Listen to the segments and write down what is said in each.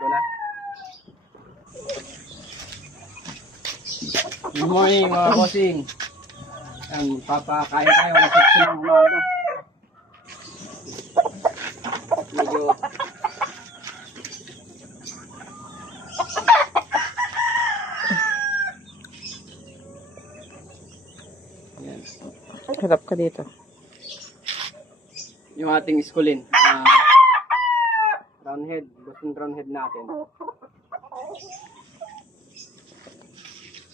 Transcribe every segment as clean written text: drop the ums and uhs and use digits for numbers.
Doon na. Good morning mga bossing. Papakain tayo ng section ng umaga. Medyo yan. Harap ka dito. Yung ating iskulin. Roundhead. Boston roundhead natin.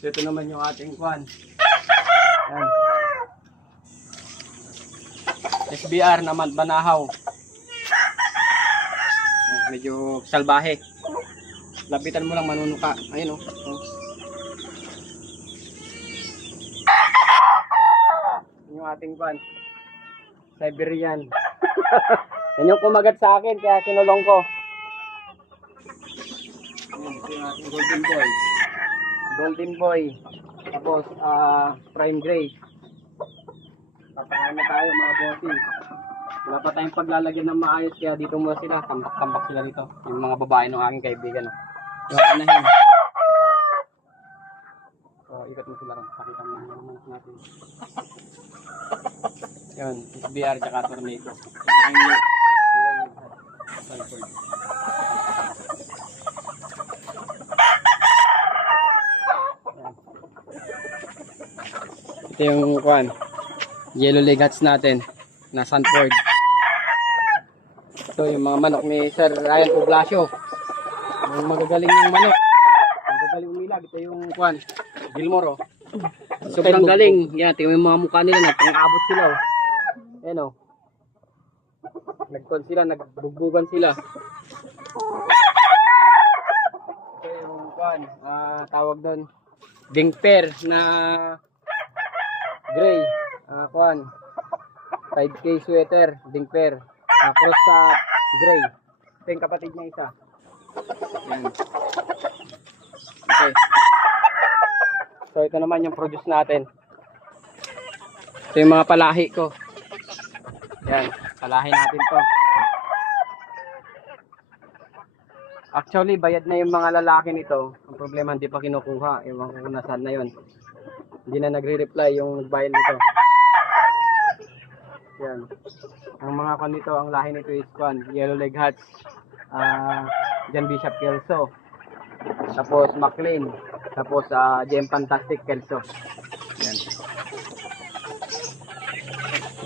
So ito naman yung ating kwan. Yan. SBR naman Banahaw. Medyo salbahe. Lapitan mo lang manunuka. Ayun oh. Yung ating kwan. Siberian. Yan yung kumagat sa akin kaya kinulong ko. Yan yung ating golden boy. Golden boy. Tapos prime gray. Papakain na tayo mga bossing. Wala pa tayong paglalagyan ng maayos kaya dito muna sila. Tambak-tambak sila dito. Yung mga babae ng aking kaibigan. Yung anahin. So ikot mo sila rin. Pakita mo naman natin. Yun. SBR tsaka tornado. Ito yung kwan. Yellow leg hats natin na Sanford. Ito yung mga manok ni Sir Ryan Poblacio. Yung magagaling yung manok. Magagaling umilag. Ito yung kwan. Gilmore oh. Sobrang galing. Yan, tingnan yung mga mukha nila. Nagpang-abot sila oh. Ayan oh. Nagkwan sila, nagbugbugan sila. Ito yung kwan. Tawag doon. Dingper na gray. Kwan. 5K sweater. Dingper. Cross sa gray. Ito yung kapatid niya isa. Ayan. Okay. So ito naman yung produce natin. Ito yung mga palahi ko. Yan, palahi natin to. Actually, bayad na yung mga lalaki nito. Ang problema, hindi pa kinukuha. Ewan ko kung nasaan na yun. Hindi na nagre-reply yung nagbayad nito. Yan. Ang mga kan nito, ang lahi nito is kwan, yellow leg hats. Jan Bishop Kelso. Tapos McLean. Tapos Gem Fantastic Kelso. Yan.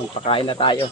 Magpakain na tayo.